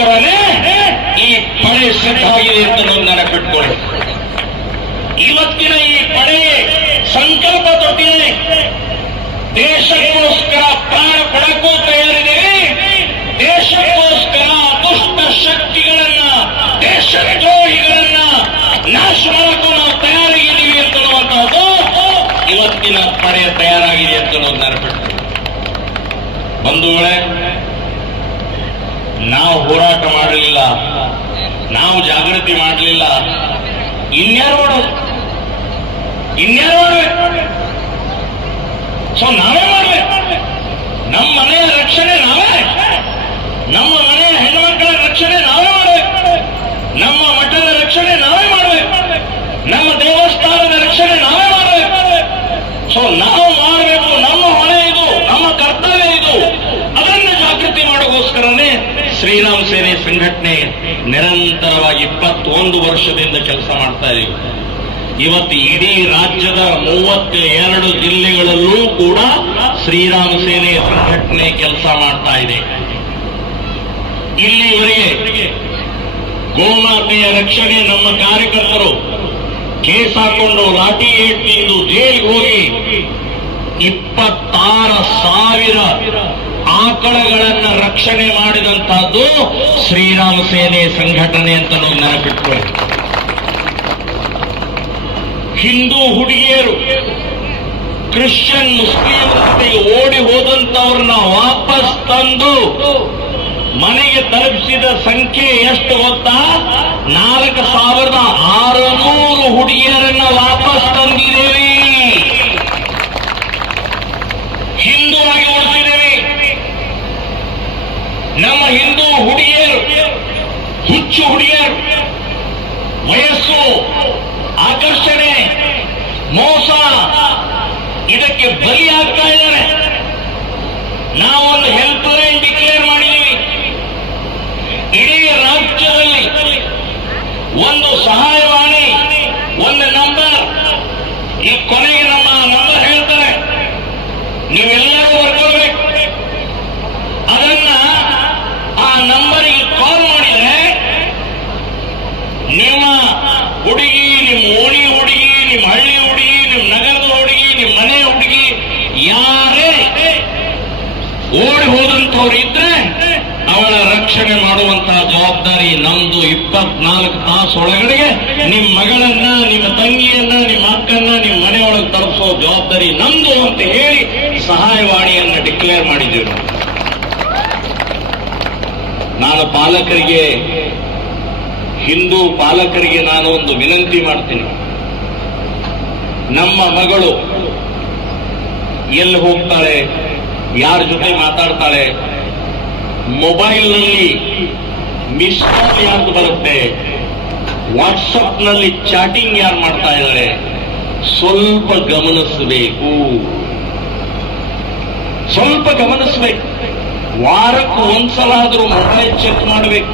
ರಕ್ಷಣೆಗೋಸ್ಕರನೇ ಈ ಪಡೆ ಸಿದ್ಧವಾಗಿದೆ ಅಂತ ನಾವು ನೆನಪಿಟ್ಕೊಳ್ಳಿ. ಇವತ್ತಿನ ಈ ಪಡೆ ಸಂಕಲ್ಪ ತೊಟ್ಟಿದೆ, ದೇಶಕ್ಕೋಸ್ಕರ ಪ್ರಾಣ ಕೊಡಕ್ಕೂ ತಯಾರಿದೆ, ದೇಶಕ್ಕೋಸ್ಕರ ದುಷ್ಟ ಶಕ್ತಿಗಳನ್ನ, ದೇಶದ್ರೋಹಿಗಳನ್ನ ನಾಶ ಮಾಡಕ್ಕೂ ನಾವು ತಯಾರಾಗಿದ್ದೀವಿ ಅಂತನ್ನುವಂತಹದ್ದು ಇವತ್ತಿನ ಪಡೆ ತಯಾರಾಗಿದೆ ಅಂತ ನಾವು ನೆನಪಿಟ್ಟು ಬಂಧುಗಳೇ, ನಾವು ಹೋರಾಟ ಮಾಡಲಿಲ್ಲ, ನಾವು ಜಾಗೃತಿ ಮಾಡಲಿಲ್ಲ, ಇನ್ಯಾರು ಮಾಡೋದು? ಇನ್ಯಾರು ಮಾಡ್ಬೇಕು? ಸೊ ನಾವೇ ಮಾಡ್ಬೇಕು. ನಮ್ಮ ಮನೆಯ ರಕ್ಷಣೆ ನಾವೇ, ನಮ್ಮ ಮನೆಯ ಹೆಣ್ಮಕ್ಕಳ ರಕ್ಷಣೆ ನಾವೇ ಮಾಡಬೇಕು, ನಮ್ಮ ಮಠದ ರಕ್ಷಣೆ ನಾವೇ ಮಾಡಬೇಕು, ನಮ್ಮ ದೇವಸ್ಥಾನದ ರಕ್ಷಣೆ ನಾವೇ ಮಾಡಬೇಕು. ಸೊ ನಾವು ಮಾಡಬೇಕು, ನಮ್ಮ ಹೊಣೆ ಇದು, ನಮ್ಮ ಕರ್ತವ್ಯ ಇದು. ಅದನ್ನು ಜಾಗೃತಿ ಮಾಡೋಗೋಸ್ಕರನೇ ಶ್ರೀರಾಮ ಸೇನೆ ಸಂಘಟನೆ ನಿರಂತರವಾಗಿ 21 ವರ್ಷದಿಂದ ಕೆಲಸ ಮಾಡ್ತಾ ಇದೀವಿ. ಇವತ್ತು ಇಡೀ ರಾಜ್ಯದ 32 ಜಿಲ್ಲೆಗಳಲ್ಲೂ ಕೂಡ ಶ್ರೀರಾಮ ಸೇನೆ ಸಂಘಟನೆ ಕೆಲಸ ಮಾಡ್ತಾ ಇದೆ. ಇಲ್ಲಿವರೆಗೆ ಗೋಮಾತೆಯ ರಕ್ಷಣೆ ನಮ್ಮ ಕಾರ್ಯಕರ್ತರು ಕೇಸ್ ಹಾಕೊಂಡು ಲಾಠಿ ಏಟ್ ತಿಂದು ಜೈಲಿಗೆ ಹೋಗಿ 26,000 ಆಕಳಗಳನ್ನ ರಕ್ಷಣೆ ಮಾಡಿದಂತಹದ್ದು ಶ್ರೀರಾಮ ಸೇನೆ ಸಂಘಟನೆ ಅಂತ ನಾವು ನೆನಪಿಟ್ಕೊಳ್ಳಿ. ಹಿಂದೂ ಹುಡುಗಿಯರು ಕ್ರಿಶ್ಚಿಯನ್ ಮುಸ್ಲಿಮರ ಜೊತೆಗೆ ಓಡಿ ಹೋದಂತವ್ರನ್ನ ವಾಪಸ್ ತಂದು ಮನೆಗೆ ತಲುಪಿಸಿದ ಸಂಖ್ಯೆ ಎಷ್ಟು ಗೊತ್ತಾ? 4,600 ಹುಡುಗಿಯರನ್ನ ವಾಪಸ್ ತಂದಿದ್ದೇವೆ. ಹಿಂದೂವಾಗಿ ಓಡಿಸಿದ್ದೇವೆ. ನಮ್ಮ ಹಿಂದೂ ಹುಡುಗಿಯರು, ಹುಚ್ಚು ಹುಡುಗಿಯರು, ವಯಸ್ಸು, ಆಕರ್ಷಣೆ, ಮೋಸ ಇದಕ್ಕೆ ಬಲಿಯಾಗ್ತಾ ಇದ್ದಾರೆ. ನಾವೊಂದು ಹೆಲ್ಪ್ ಲೈನ್ ಡಿಕ್ಲೇರ್ ಮಾಡಿದ್ದೀವಿ. ಇಡೀ ರಾಜ್ಯದಲ್ಲಿ ಒಂದು ಸಹಾಯವಾಣಿ, ಒಂದು ನಂಬರ್, ಈ ಕೊನೆಗೆ ನಮ್ಮ ನಂಬರ್ ಹೇಳ್ತಾರೆ, ನೀವೆಲ್ಲರೂ ಬರ್ಕೊಳ್ಬೇಕು. ಅದನ್ನ ಆ ನಂಬರಿಗೆ ಕಾಲ್ ಮಾಡಿದ್ರೆ ನಿಮ್ಮ ಹುಡುಗಿ, ನಿಮ್ಮ ಓಣಿ ಹುಡುಗಿ, ನಿಮ್ಮ ಹಳ್ಳಿ ಹುಡುಗಿ, ನಿಮ್ಮ ನಗರದ ಹುಡುಗಿ, ನಿಮ್ಮ ಮನೆ ಹುಡುಗಿ ಯಾರೇ ಓಡಿ ಹೋದಂತವ್ರು ಇದ್ರೆ ಅವಳ ರಕ್ಷಣೆ ಮಾಡುವಂತಹ ಜವಾಬ್ದಾರಿ ನಮ್ದು. 24 ತಾಸು ಒಳಗಡೆಗೆ ನಿಮ್ಮ ಮಗಳನ್ನ, ನಿಮ್ಮ ತಂಗಿಯನ್ನ, ನಿಮ್ಮ ಅಕ್ಕನ್ನ ನಿಮ್ಮ ಮನೆಯೊಳಗೆ ತಲುಪಿಸೋ ಜವಾಬ್ದಾರಿ ನಮ್ದು ಅಂತ ಹೇಳಿ ಸಹಾಯವಾಣಿಯನ್ನ ಡಿಕ್ಲೇರ್ ಮಾಡಿದ್ದೇವೆ. ನಾನು ಪಾಲಕರಿಗೆ, ಹಿಂದೂ ಪಾಲಕರಿಗೆ ನಾನು ಒಂದು ವಿನಂತಿ ಮಾಡ್ತೀನಿ. ನಮ್ಮ ಮಗಳು ಎಲ್ಲಿ ಹೋಗ್ತಾಳೆ, ಯಾರ ಜೊತೆ ಮಾತಾಡ್ತಾಳೆ, ಮೊಬೈಲ್ನಲ್ಲಿ ಮಿಸ್ ಕಾಲ್ ಯಾರ್ದು ಬರುತ್ತೆ, ವಾಟ್ಸಪ್ನಲ್ಲಿ ಚಾಟಿಂಗ್ ಯಾರು ಮಾಡ್ತಾ ಇದ್ದಾರೆ, ಸ್ವಲ್ಪ ಗಮನಿಸಬೇಕು. ಸ್ವಲ್ಪ ಗಮನಿಸಬೇಕು. ವಾರಕ್ಕೆ ಒಂದ್ಸಲ ಆದ್ರೂ ಮೊಬೈಲ್ ಚೆಕ್ ಮಾಡಬೇಕು.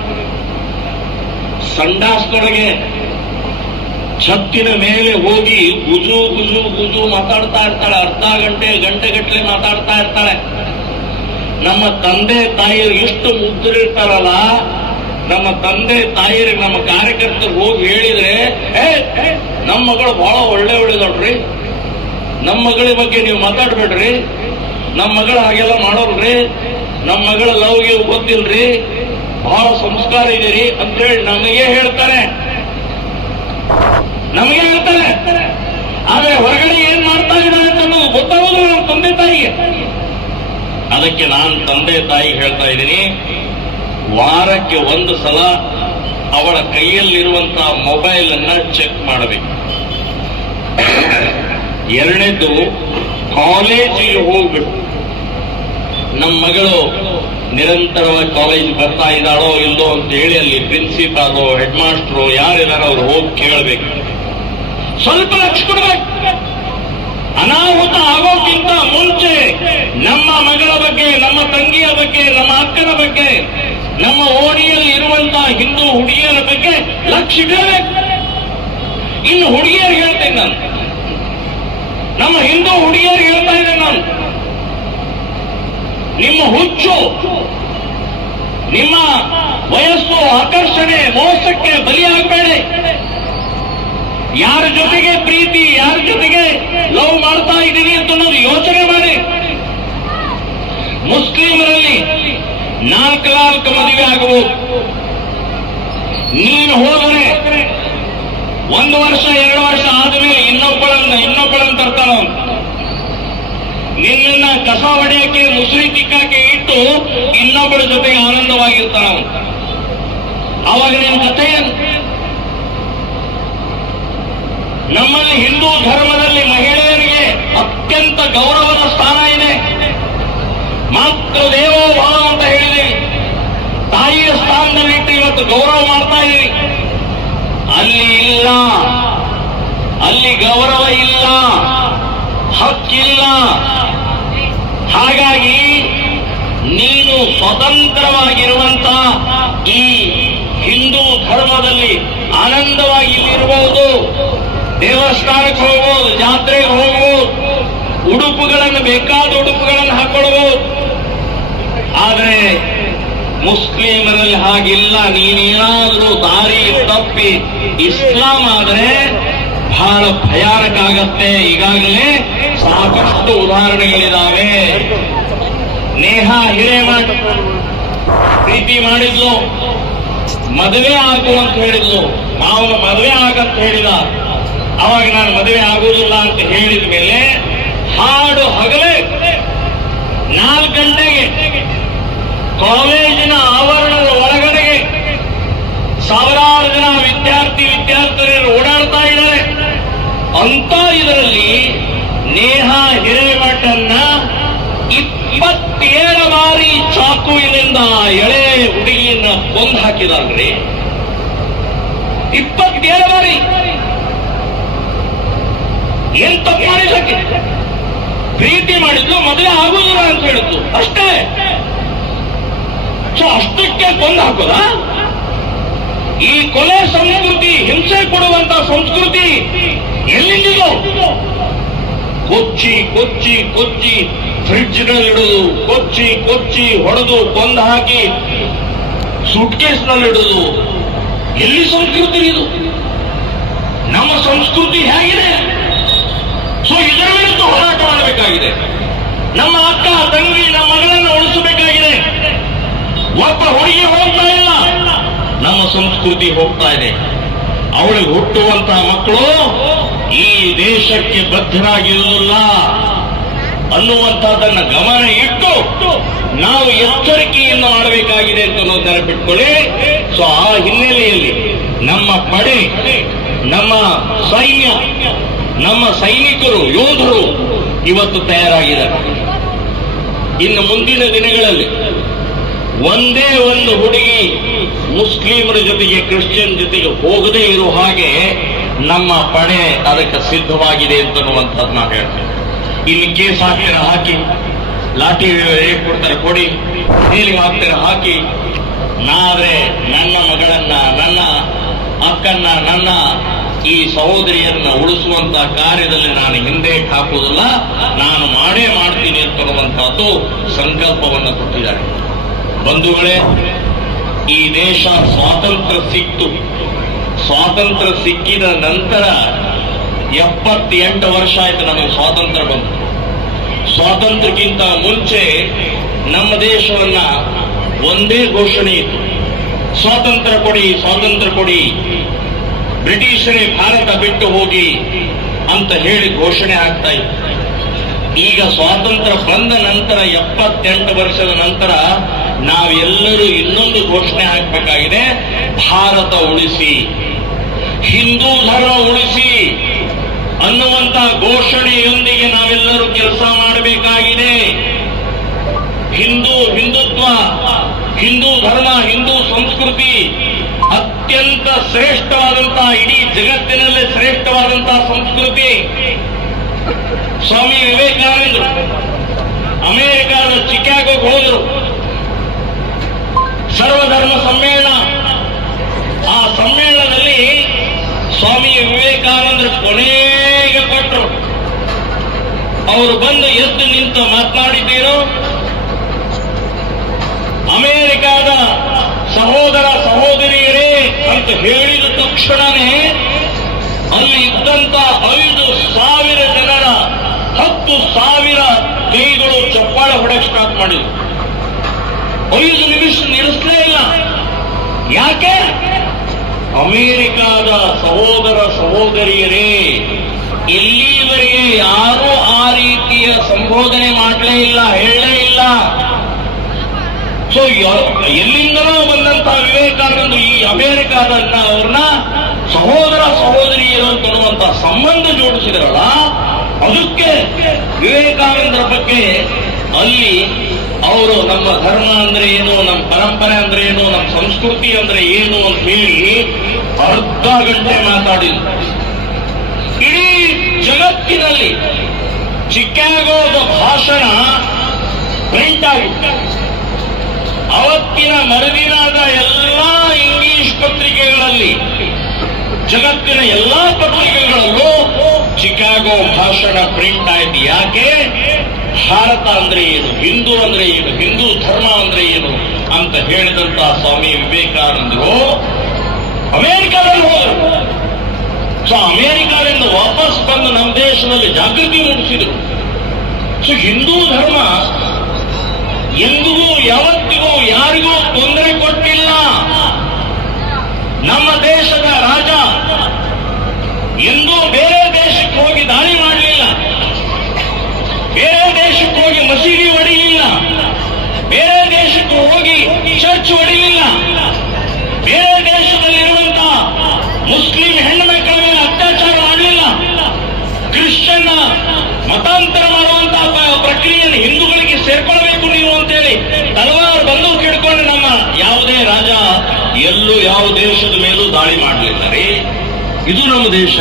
ಸಂಡಾಸದೊಳಗೆ ಛತ್ತಿನ ಮೇಲೆ ಹೋಗಿ ಗುಜು ಗುಜು ಗುಜು ಮಾತಾಡ್ತಾ ಇರ್ತಾಳೆ. ಅರ್ಧ ಗಂಟೆ, ಗಂಟೆಗಟ್ಟಲೆ ಮಾತಾಡ್ತಾ ಇರ್ತಾಳೆ. ನಮ್ಮ ತಂದೆ ತಾಯಿಯರು ಎಷ್ಟು ಮುಗ್ಧರಿರ್ತಾರಲ್ಲ, ನಮ್ಮ ತಂದೆ ತಾಯಿಯರಿಗೆ ನಮ್ಮ ಕಾರ್ಯಕರ್ತರು ಹೋಗಿ ಹೇಳಿದ್ರೆ, ನಮ್ಮ ಮಗಳು ಬಹಳ ಒಳ್ಳೆದವ್ರಿ, ನಮ್ಮ ಮಗಳ ಬಗ್ಗೆ ನೀವು ಮಾತಾಡ್ಬೇಡ್ರಿ, ನಮ್ಮ ಮಗಳು ಹಾಗೆಲ್ಲ ಮಾಡೋಲ್ರಿ, ನಮ್ಮ ಮಗಳ ಲವ್ಗೆ ಗೊತ್ತಿಲ್ರಿ, ಬಹಳ ಸಂಸ್ಕಾರ ಇದೀರಿ ಅಂತೇಳಿ ನಮಗೆ ಹೇಳ್ತಾರೆ. ಆದ್ರೆ ಹೊರಗಡೆ ಏನ್ ಮಾಡ್ತಾ ಇದ್ದಾರೆ ಅಂತ ಗೊತ್ತಾಗೋದು ನಮ್ಮ ತಂದೆ ತಾಯಿಗೆ. ಅದಕ್ಕೆ ನಾನು ತಂದೆ ತಾಯಿ ಹೇಳ್ತಾ ಇದ್ದೀನಿ, ವಾರಕ್ಕೆ ಒಂದು ಸಲ ಅವಳ ಕೈಯಲ್ಲಿರುವಂತಹ ಮೊಬೈಲ್ ಅನ್ನ ಚೆಕ್ ಮಾಡಬೇಕು. ಎರಡನೇದು, ಕಾಲೇಜಿಗೆ ಹೋಗ್ಬೇಕು. ನಮ್ಮ ಮಗಳು ನಿರಂತರವಾಗಿ ಕಾಲೇಜ್ ಬರ್ತಾ ಇದ್ದಾಳೋ ಇಲ್ಲೋ ಅಂತ ಹೇಳಿ ಅಲ್ಲಿ ಪ್ರಿನ್ಸಿಪಾಲು, ಹೆಡ್ ಮಾಸ್ಟ್ರು ಯಾರಿದಾರೋ ಅವ್ರು ಹೋಗಿ ಕೇಳಬೇಕು. ಸ್ವಲ್ಪ ಲಕ್ಷ ಕೊಡಬೇಕು. ಅನಾಹುತ ಆಗೋಕ್ಕಿಂತ ಮುಂಚೆ ನಮ್ಮ ಮಗಳ ಬಗ್ಗೆ, ನಮ್ಮ ತಂಗಿಯ ಬಗ್ಗೆ, ನಮ್ಮ ಅಕ್ಕನ ಬಗ್ಗೆ, ನಮ್ಮ ಓಣಿಯಲ್ಲಿ ಇರುವಂತಹ ಹಿಂದೂ ಹುಡುಗಿಯರ ಬಗ್ಗೆ ಲಕ್ಷ ಇಡಬೇಕು. ಇನ್ನು ಹುಡುಗಿಯರು ಹೇಳ್ತೇನೆ ನಾನು, ನಮ್ಮ ಹಿಂದೂ ಹುಡುಗಿಯರು ಹೇಳ್ತಾ ಇದ್ದೇನೆ ನಾನು, ನಿಮ್ಮ ಹುಚ್ಚು, ನಿಮ್ಮ ವಯಸ್ಸು, ಆಕರ್ಷಣೆ, ಮೋಸಕ್ಕೆ ಬಲಿಯಾಗಬೇಡಿ. ಯಾರ ಜೊತೆಗೆ ಪ್ರೀತಿ, ಯಾರ ಜೊತೆಗೆ ಲವ್ ಮಾಡ್ತಾ ಇದ್ದೀನಿ ಅಂತ ಅನ್ನೋದು ಯೋಚನೆ ಮಾಡಿ. ಮುಸ್ಲಿಮರಲ್ಲಿ 4 ಮದುವೆ ಆಗಬಹುದು. ನೀನು ಹೋದರೆ 1 ವರ್ಷ 2 ವರ್ಷ ಆದ್ಮೇಲೆ ಇನ್ನೊಬ್ಬಳನ್ನ ತರ್ತಾನ. ನಿನ್ನ ಕಸ ಹೊಡೆಯಕ್ಕೆ, ಮುಸುರಿ ತಿಕ್ಕಕ್ಕೆ ಇಟ್ಟು ಇನ್ನೊಬ್ಬರ ಜೊತೆಗೆ ಆನಂದವಾಗಿರ್ತಾನ. ಆವಾಗ ನಿನ್ನ ಕಥೆ ಏನು? ನಮ್ಮಲ್ಲಿ ಹಿಂದೂ ಧರ್ಮದಲ್ಲಿ ಮಹಿಳೆಯರಿಗೆ ಅತ್ಯಂತ ಗೌರವದ ಸ್ಥಾನ ಇದೆ. ಮಾತೃ ದೇವೋಭವ ಅಂತ ಹೇಳಿದೆ. ತಾಯಿಯ ಸ್ಥಾನದಲ್ಲಿಟ್ಟು ಇವತ್ತು ಗೌರವ ಮಾಡ್ತಾ ಇದ್ದೀವಿ. ಅಲ್ಲಿ ಇಲ್ಲ, ಅಲ್ಲಿ ಗೌರವ ಇಲ್ಲ, ಹಕ್ಕಿಲ್ಲ. ಹಾಗಾಗಿ ನೀನು ಸ್ವತಂತ್ರವಾಗಿರುವಂತ ಈ ಹಿಂದೂ ಧರ್ಮದಲ್ಲಿ ಆನಂದವಾಗಿ ಇಲ್ಲಿರಬಹುದು. ದೇವಸ್ಥಾನಕ್ಕೆ ಹೋಗ್ಬೋದು, ಜಾತ್ರೆಗೆ ಹೋಗ್ಬೋದು, ಉಡುಪುಗಳನ್ನು ಬೇಕಾದ ಉಡುಪುಗಳನ್ನು ಹಾಕೊಳ್ಬಹುದು. ಆದರೆ ಮುಸ್ಲಿಮರಲ್ಲಿ ಹಾಗಿಲ್ಲ. ನೀನೇನಾದರೂ ದಾರಿ ತಪ್ಪಿ ಇಸ್ಲಾಂ ಆದರೆ ಬಹಳ ಭಯಾನಕ ಆಗತ್ತೆ. ಈಗಾಗಲೇ ಸಾಕಷ್ಟು ಉದಾಹರಣೆಗಳಿದ್ದಾವೆ. ನೇಹಾ ಹಿರೇಮಠ್ ಪ್ರೀತಿ ಮಾಡಿದ್ಲು, ಮದುವೆ ಆಗು ಅಂತ ಹೇಳಿದ್ಲು. ನಾವು ಮದುವೆ ಆಗಂತ ಹೇಳಿದ. ಅವಾಗ ನಾನು ಮದುವೆ ಆಗುವುದಿಲ್ಲ ಅಂತ ಹೇಳಿದ ಮೇಲೆ ಹಾಡು ಹಗಲೇ 4 ಗಂಟೆಗೆ ಕಾಲೇಜಿನ ಆವರಣದ ಒಳಗಡೆಗೆ ಸಾವಿರಾರು ಜನ ವಿದ್ಯಾರ್ಥಿನಿಯರು ಓಡಾಡ್ತಾ ಇದ್ದಾರೆ. ಅಂತ ಇದರಲ್ಲಿ ನೇಹಾ ಹಿರೇಮಠನ್ನ 27 ಬಾರಿ ಚಾಕುವಿನಿಂದ ಎಳೆ ಹುಡುಗಿಯನ್ನ ಕೊಂದು ಹಾಕಿದಲ್ರಿ. 27 ಬಾರಿ. ಏನ್ ತಪ್ಪು ಮಾಡಿಸಕ್ಕೆ? ಪ್ರೀತಿ ಮಾಡಿದ್ದು, ಮದುವೆ ಆಗುವುದಿಲ್ಲ ಅಂತ ಹೇಳಿದ್ದು ಅಷ್ಟೇ. ಸೊ ಅಷ್ಟಕ್ಕೆ ಕೊಂದು ಹಾಕೋದ? ಈ ಕೊಲೆ ಸಂಸ್ಕೃತಿ, ಹಿಂಸೆ ಕೊಡುವಂತ ಸಂಸ್ಕೃತಿ ಎಲ್ಲಿಂದಿದೋ? ಕೊಚ್ಚಿ ಕೊಚ್ಚಿ ಕೊಚ್ಚಿ ಫ್ರಿಡ್ಜ್ನಲ್ಲಿಡುವುದು, ಕೊಚ್ಚಿ ಕೊಚ್ಚಿ ಹೊಡೆದು ಕೊಂದು ಹಾಕಿ ಸೂಟ್ಕೇಸ್ನಲ್ಲಿಡುವುದು. ಎಲ್ಲಿ ಸಂಸ್ಕೃತಿ ಇದು? ನಮ್ಮ ಸಂಸ್ಕೃತಿ ಹೇಗಿದೆ? ಸೊ ಇದರ ವಿರುದ್ಧ ಹೋರಾಟ ಮಾಡಬೇಕಾಗಿದೆ. ನಮ್ಮ ಅಕ್ಕ ತಂಗಿ, ನಮ್ಮ ಮಗಳನ್ನು ಉಳಿಸಬೇಕಾಗಿದೆ. ಒಬ್ಬ ಹುಡುಗಿ ಹೋಗ್ತಾ ಇಲ್ಲ, ನಮ್ಮ ಸಂಸ್ಕೃತಿ ಹೋಗ್ತಾ ಇದೆ. ಅವಳಿಗೆ ಹುಟ್ಟುವಂತಹ ಮಕ್ಕಳು ಈ ದೇಶಕ್ಕೆ ಬದ್ಧರಾಗಿರುವುದಿಲ್ಲ ಅನ್ನುವಂಥದ್ದನ್ನ ಗಮನ ಇಟ್ಟು ನಾವು ಎಚ್ಚರಿಕೆಯಿಂದ ಮಾಡಬೇಕಾಗಿದೆ ಅಂತ ನೆನಪಿಟ್ಕೊಳ್ಳಿ. ಸೊ ಆ ಹಿನ್ನೆಲೆಯಲ್ಲಿ ನಮ್ಮ ಪಡೆ, ನಮ್ಮ ಸೈನ್ಯ, ನಮ್ಮ ಸೈನಿಕರು, ಯೋಧರು ಇವತ್ತು ತಯಾರಾಗಿದ್ದಾರೆ. ಇನ್ನು ಮುಂದಿನ ದಿನಗಳಲ್ಲಿ ಒಂದೇ ಒಂದು ಹುಡುಗಿ ಮುಸ್ಲಿಮರ ಜೊತೆಗೆ, ಕ್ರಿಶ್ಚಿಯನ್ ಜೊತೆಗೆ ಹೋಗದೇ ಇರೋ ಹಾಗೆ ನಮ್ಮ ಪಡೆ ಅದಕ್ಕೆ ಸಿದ್ಧವಾಗಿದೆ ಅಂತನ್ನುವಂಥದ್ದು ನಾನು ಹೇಳ್ತೇನೆ. ಇಲ್ಲಿ ಕೇಸ್ ಹಾಕ್ತಾರೆ ಹಾಕಿ, ಲಾಠಿ ಹೇಗೆ ಕೊಡ್ತಾರೆ ಕೊಡಿ, ಜೈಲಿಗೆ ಹಾಕ್ತಾರೆ ಹಾಕಿ. ನಾದ್ರೆ ನನ್ನ ಮಗಳನ್ನ, ನನ್ನ ಅಕ್ಕನ್ನ, ನನ್ನ ಈ ಸಹೋದರಿಯರನ್ನ ಉಳಿಸುವಂತಹ ಕಾರ್ಯದಲ್ಲಿ ನಾನು ಹಿಂದೆ ಹಾಕುವುದಿಲ್ಲ, ನಾನು ಮಾಡೇ ಮಾಡ್ತೀನಿ ಅಂತನ್ನುವಂತಹದ್ದು ಸಂಕಲ್ಪವನ್ನು ಕೊಟ್ಟಿದ್ದಾರೆ. ಬಂಧುಗಳೇ, ಈ ದೇಶ ಸ್ವಾತಂತ್ರ್ಯ ಸಿಕ್ತು. ಸ್ವಾತಂತ್ರ್ಯ ಸಿಕ್ಕಿದ ನಂತರ 78 ವರ್ಷ ಆಯ್ತು ನಮಗೆ ಸ್ವಾತಂತ್ರ್ಯ ಬಂತು. ಸ್ವಾತಂತ್ರ್ಯಕ್ಕಿಂತ ಮುಂಚೆ ನಮ್ಮ ದೇಶವನ್ನ ಒಂದೇ ಘೋಷಣೆ ಇತ್ತು, ಸ್ವಾತಂತ್ರ್ಯ ಕೊಡಿ, ಸ್ವಾತಂತ್ರ್ಯ ಕೊಡಿ, ಬ್ರಿಟಿಷರೇ ಭಾರತ ಬಿಟ್ಟು ಹೋಗಿ ಅಂತ ಹೇಳಿ ಘೋಷಣೆ ಆಗ್ತಾ ಇತ್ತು. ಈಗ ಸ್ವಾತಂತ್ರ್ಯ ಬಂದ ನಂತರ 78 ವರ್ಷದ ನಂತರ ನಾವೆಲ್ಲರೂ ಇನ್ನೊಂದು ಘೋಷಣೆ ಹಾಕಬೇಕಾಗಿದೆ. ಭಾರತ ಉಳಿಸಿ, ಹಿಂದೂ ಧರ್ಮ ಉಳಿಸಿ ಅನ್ನುವಂತ ಘೋಷಣೆಯೊಂದಿಗೆ ನಾವೆಲ್ಲರೂ ಕೆಲಸ ಮಾಡಬೇಕಾಗಿದೆ. ಹಿಂದುತ್ವ, ಹಿಂದೂ ಧರ್ಮ, ಹಿಂದೂ ಸಂಸ್ಕೃತಿ ಅತ್ಯಂತ ಶ್ರೇಷ್ಠವಾದಂತಹ, ಇಡೀ ಜಗತ್ತಿನಲ್ಲೇ ಶ್ರೇಷ್ಠವಾದಂತಹ ಸಂಸ್ಕೃತಿ. ಸ್ವಾಮಿ ವಿವೇಕಾನಂದರು ಅಮೆರಿಕಾದ ಚಿಕಾಗೋಗೆ ಹೋದರು, ಸರ್ವಧರ್ಮ ಸಮ್ಮೇಳನ. ಆ ಸಮ್ಮೇಳನದಲ್ಲಿ ಸ್ವಾಮಿ ವಿವೇಕಾನಂದರು ಕೊನೆಗೆ ಕೊಟ್ಟರು. ಅವರು ಬಂದು ಎದ್ದು ನಿಂತು ಮಾತನಾಡಿದ್ದೀರು. ಅಮೆರಿಕಾದ ಸಹೋದರ ಅಂತ ಹೇಳಿದ ತಕ್ಷಣನೇ ಅಲ್ಲಿ ಇದ್ದಂತ 5,000 ಜನರ 10,000 ಕೈಗಳು ಚಪ್ಪಾಳೆ ಹೊಡೆಯಕ್ಕೆ ಸ್ಟಾರ್ಟ್ ಮಾಡಿದ್ರು. 5 ನಿಮಿಷ ನಿಲ್ಲಿಸಲೇ ಇಲ್ಲ. ಯಾಕೆ? ಅಮೆರಿಕಾದ ಸಹೋದರ ಸಹೋದರಿಯರೇ, ಇಲ್ಲಿವರೆಗೆ ಯಾರೂ ಆ ರೀತಿಯ ಸಂಬೋಧನೆ ಮಾಡಲೇ ಇಲ್ಲ, ಹೇಳಲೇ ಇಲ್ಲ. ಸೊ ಎಲ್ಲಿಂದಲೂ ಬಂದಂತಹ ವಿವೇಕಾನಂದರು ಈ ಅಮೆರಿಕಾದವ್ರನ್ನ ಸಹೋದರ ಸಹೋದರಿಯರು ಅಂತನ್ನುವಂತ ಸಂಬಂಧ ಜೋಡಿಸಿದ್ರಲ್ಲ, ಅದಕ್ಕೆ ವಿವೇಕಾನಂದರ ಬಗ್ಗೆ ಅಲ್ಲಿ ಅವರು ನಮ್ಮ ಧರ್ಮ ಅಂದ್ರೆ ಏನು, ನಮ್ಮ ಪರಂಪರೆ ಅಂದ್ರೆ ಏನು, ನಮ್ಮ ಸಂಸ್ಕೃತಿ ಅಂದ್ರೆ ಏನು ಅಂತ ಹೇಳಿ ಅರ್ಧ ಗಂಟೆ ಮಾತಾಡಿದ್ರು. ಇಡೀ ಜಗತ್ತಿನಲ್ಲಿ ಚಿಕಾಗೋದ ಭಾಷಣ ಪ್ರಿಂಟ್ ಆಗಿತ್ತು. ಅವತ್ತಿನ ಮರುದಿನಾದ ಎಲ್ಲಾ ಇಂಗ್ಲಿಷ್ ಪತ್ರಿಕೆಗಳಲ್ಲಿ, ಜಗತ್ತಿನ ಎಲ್ಲಾ ಪತ್ರಿಕೆಗಳಲ್ಲೂ ಚಿಕಾಗೋ ಭಾಷಣ ಪ್ರಿಂಟ್ ಆಯ್ತು. ಯಾಕೆ? ಭಾರತ ಅಂದ್ರೆ ಏನು, ಹಿಂದೂ ಅಂದ್ರೆ ಏನು, ಹಿಂದೂ ಧರ್ಮ ಅಂದ್ರೆ ಏನು ಅಂತ ಹೇಳಿದಂತ ಸ್ವಾಮಿ ವಿವೇಕಾನಂದರು ಅಮೆರಿಕಾದಲ್ಲಿ ಹೋದರು. ಸೊ ಅಮೆರಿಕಾದಿಂದ ವಾಪಸ್ ಬಂದು ನಮ್ಮ ದೇಶದಲ್ಲಿ ಜಾಗೃತಿ ಮೂಡಿಸಿದರು. ಸೊ ಹಿಂದೂ ಧರ್ಮ ಎಂದಿಗೂ ಯಾವತ್ತಿಗೂ ಯಾರಿಗೂ ತೊಂದರೆ ಕೊಟ್ಟಿಲ್ಲ. ನಮ್ಮ ದೇಶದ ರಾಜ ಎಂದೂ ಬೇರೆ ದೇಶಕ್ಕೆ ಹೋಗಿ ದಾಳಿ ಮಾಡಲಿಲ್ಲ, ಬೇರೆ ದೇಶಕ್ಕೆ ಹೋಗಿ ಮಸೀದಿ ಹೊಡೆಯಲಿಲ್ಲ, ಬೇರೆ ದೇಶಕ್ಕೆ ಹೋಗಿ ಚರ್ಚ್ ಹೊಡೆಯಲಿಲ್ಲ, ಬೇರೆ ದೇಶದಲ್ಲಿರುವಂತಹ ಮುಸ್ಲಿಂ ಹೆಣ್ಣು ಮಕ್ಕಳ ಮೇಲೆ ಅತ್ಯಾಚಾರ ಮಾಡಲಿಲ್ಲ, ಕ್ರಿಶ್ಚಿಯನ್ ಮತಾಂತರ ಮಾಡುವಂತಹ ಪ್ರಕ್ರಿಯೆಯನ್ನು ಹಿಂದೂಗಳಿಗೆ ಸೇರ್ಕೊಳ್ಬೇಕು ನೀವು ಅಂತೇಳಿ ತಲವಾರು ಬಂದೂಕು ಹಿಡ್ಕೊಂಡು ನಮ್ಮ ಯಾವುದೇ ರಾಜ ಎಲ್ಲೂ ಯಾವ ದೇಶದ ಮೇಲೂ ದಾಳಿ ಮಾಡಲಿಲ್ಲ ರೀ. ಇದು ನಮ್ಮ ದೇಶ.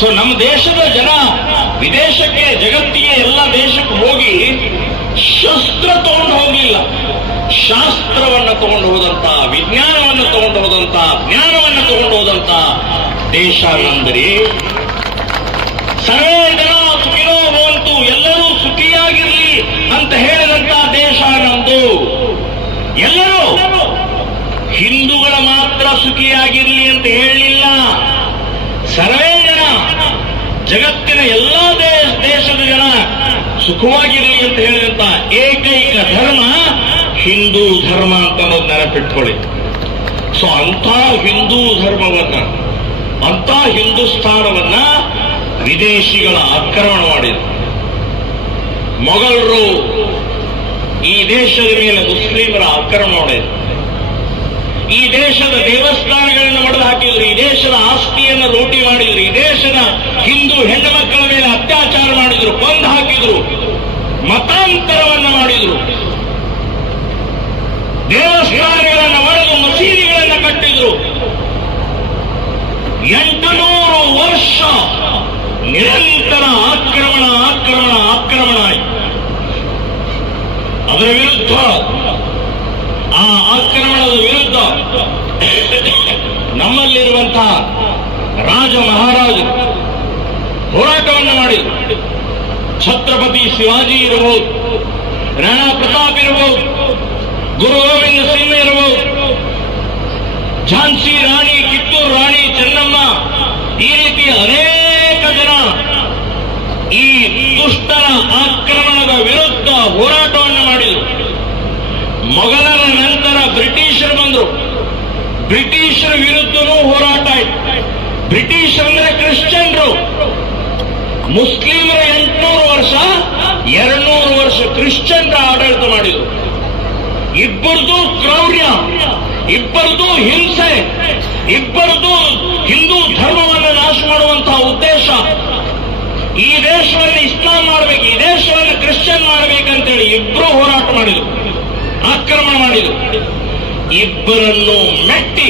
ಸೊ ನಮ್ಮ ದೇಶದ ಜನ ವಿದೇಶಕ್ಕೆ, ಜಗತ್ತಿಗೆ, ಎಲ್ಲ ದೇಶಕ್ಕೆ ಹೋಗಿ ಶಸ್ತ್ರ ತಗೊಂಡು ಹೋಗಲಿಲ್ಲ, ಶಾಸ್ತ್ರವನ್ನು ತಗೊಂಡು ಹೋದಂತ, ವಿಜ್ಞಾನವನ್ನು ತಗೊಂಡು ಹೋದಂತ, ಜ್ಞಾನವನ್ನು ತಗೊಂಡು ಹೋದಂತ ದೇಶ ನಮ್ದ್ರಿ. ಸರ್ವೇ ಜನ ಸುಖಿನೋ ಭವಂತು, ಎಲ್ಲರೂ ಸುಖಿಯಾಗಿರ್ಲಿ ಅಂತ ಹೇಳಿದಂತ ದೇಶ ನಮ್ದು. ಎಲ್ಲರೂ ಹಿಂದೂಗಳ ಮಾತ್ರ ಸುಖಿಯಾಗಿರ್ಲಿ ಅಂತ ಹೇಳಲಿಲ್ಲ, ಸರ್ವೇ ಜನ, ಜಗತ್ತಿನ ಎಲ್ಲಾ ದೇಶದ ಜನ ಸುಖವಾಗಿರಲಿ ಅಂತ ಹೇಳಿದಂತ ಏಕೈಕ ಧರ್ಮ ಹಿಂದೂ ಧರ್ಮ ಅಂತ ನೆನಪಿಟ್ಕೊಳ್ಳಿ. ಸೊ ಅಂಥ ಹಿಂದೂ ಧರ್ಮವನ್ನ, ಅಂಥ ಹಿಂದೂಸ್ಥಾನವನ್ನ ವಿದೇಶಿಗಳ ಆಕ್ರಮಣ ಮಾಡಿದರು. ಮೊಘಲರು ಈ ದೇಶದ ಮೇಲೆ ಮುಸ್ಲಿಮರ ಆಕ್ರಮಣ ಮಾಡಿದರು. ಈ ದೇಶದ ದೇವಸ್ಥಾನಗಳನ್ನು ಒಡೆದು ಹಾಕಿದ್ರು, ಈ ದೇಶದ ಆಸ್ತಿಯನ್ನು ಲೂಟಿ ಮಾಡಿದ್ರು, ಈ ದೇಶದ ಹಿಂದೂ ಹೆಣ್ಣು ಮಕ್ಕಳ ಮೇಲೆ ಅತ್ಯಾಚಾರ ಮಾಡಿದ್ರು, ಕೊಂದು ಹಾಕಿದ್ರು, ಮತಾಂತರವನ್ನು ಮಾಡಿದ್ರು, ದೇವಸ್ಥಾನಗಳನ್ನು ಒಡೆದು ಮಸೀದಿಗಳನ್ನು ಕಟ್ಟಿದ್ರು. 800 ವರ್ಷ ನಿರಂತರ ಆಕ್ರಮಣ ಆಕ್ರಮಣ ಆಕ್ರಮಣ ಆಯಿತು. ಅದರ ವಿರುದ್ಧ, ಆ ಆಕ್ರಮಣದ ವಿರುದ್ಧ ನಮ್ಮಲ್ಲಿರುವಂತಹ ರಾಜ ಮಹಾರಾಜರು ಹೋರಾಟವನ್ನು ಮಾಡಿದರು. ಛತ್ರಪತಿ ಶಿವಾಜಿ ಇರಬಹುದು, ರಾಣಾ ಪ್ರತಾಪ್ ಇರಬಹುದು, ಗುರು ಗೋವಿಂದ ಸಿಂಗ್ ಇರಬಹುದು, ಝಾನ್ಸಿ ರಾಣಿ, ಕಿತ್ತೂರು ರಾಣಿ ಚೆನ್ನಮ್ಮ, ಈ ರೀತಿ ಅನೇಕ ಜನ ಈ ದುಷ್ಟರ ಆಕ್ರಮಣದ ವಿರುದ್ಧ ಹೋರಾಟವನ್ನು ಮಾಡಿದರು. ಮೊಘಲರ ನಂತರ ಬ್ರಿಟಿಷರು ಬಂದರು, ಬ್ರಿಟಿಷರ ವಿರುದ್ಧನೂ ಹೋರಾಟ ಆಯಿತು. ಬ್ರಿಟಿಷರಂದ್ರೆ ಕ್ರಿಶ್ಚಿಯನ್ರು. ಮುಸ್ಲಿಮರ 800 ವರ್ಷ, 200 ವರ್ಷ ಕ್ರಿಶ್ಚಿಯನ್ರ ಆಡಳಿತ ಮಾಡಿದರು. ಇಬ್ಬರದು ಕ್ರೌರ್ಯ, ಇಬ್ಬರದು ಹಿಂಸೆ, ಇಬ್ಬರದು ಹಿಂದೂ ಧರ್ಮವನ್ನು ನಾಶ ಮಾಡುವಂತಹ ಉದ್ದೇಶ. ಈ ದೇಶವನ್ನು ಇಸ್ಲಾಂ ಮಾಡಬೇಕು, ಈ ದೇಶವನ್ನು ಕ್ರಿಶ್ಚಿಯನ್ ಮಾಡಬೇಕಂತೇಳಿ ಇಬ್ಬರು ಹೋರಾಟ ಮಾಡಿದರು, ಆಕ್ರಮಣ ಮಾಡಿದರು. ಇಬ್ಬರನ್ನು ಮೆಟ್ಟಿ,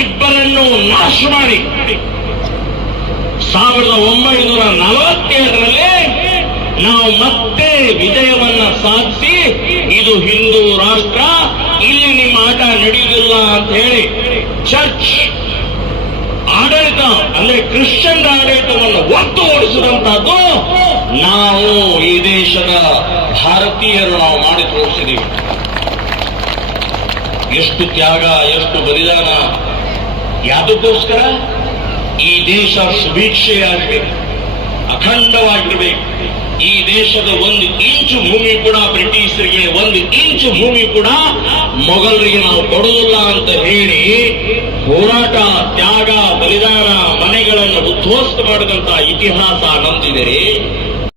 ಇಬ್ಬರನ್ನು ನಾಶ ಮಾಡಿ 1947ರಲ್ಲಿ ನಾವು ಮತ್ತೆ ವಿಜಯವನ್ನ ಸಾಧಿಸಿ, ಇದು ಹಿಂದೂ ರಾಷ್ಟ್ರ, ಇಲ್ಲಿ ನಿಮ್ಮ ಆಟ ನಡೆಯುವುದಿಲ್ಲ ಅಂತ ಹೇಳಿ ಚರ್ಚ್ ಆಡಳಿತ ಅಂದ್ರೆ ಕ್ರಿಶ್ಚಿಯನ್ ಆಡಳಿತವನ್ನು ಒತ್ತು ಓಡಿಸಿದಂತಹದ್ದು ನಾವು ಈ ದೇಶದ ಭಾರತೀಯರು ನಾವು ಮಾಡಿ ತೋರಿಸಿದ್ದೀವಿ. ಎಷ್ಟು ತ್ಯಾಗ, ಎಷ್ಟು ಬಲಿದಾನ. ಯಾದಕ್ಕೋಸ್ಕರ ಈ ದೇಶ ಸುಭಿಕ್ಷೆಯಾಗಬೇಕು, ಅಖಂಡವಾಗಿರಬೇಕು. ಈ ದೇಶದ ಒಂದು ಇಂಚು ಭೂಮಿ ಕೂಡ ಬ್ರಿಟಿಷರಿಗೆ, ಒಂದು ಇಂಚು ಭೂಮಿ ಕೂಡ ಮೊಘಲರಿಗೆ ನಾವು ಕೊಡುವುದಿಲ್ಲ ಅಂತ ಹೇಳಿ ಹೋರಾಟ, ತ್ಯಾಗ, ಬಲಿದಾನ, ಮನೆಗಳನ್ನು ಉದ್ಧ್ವಸ್ತ ಮಾಡಿದಂತಹ ಇತಿಹಾಸ ನಮ್ದಿದೆ.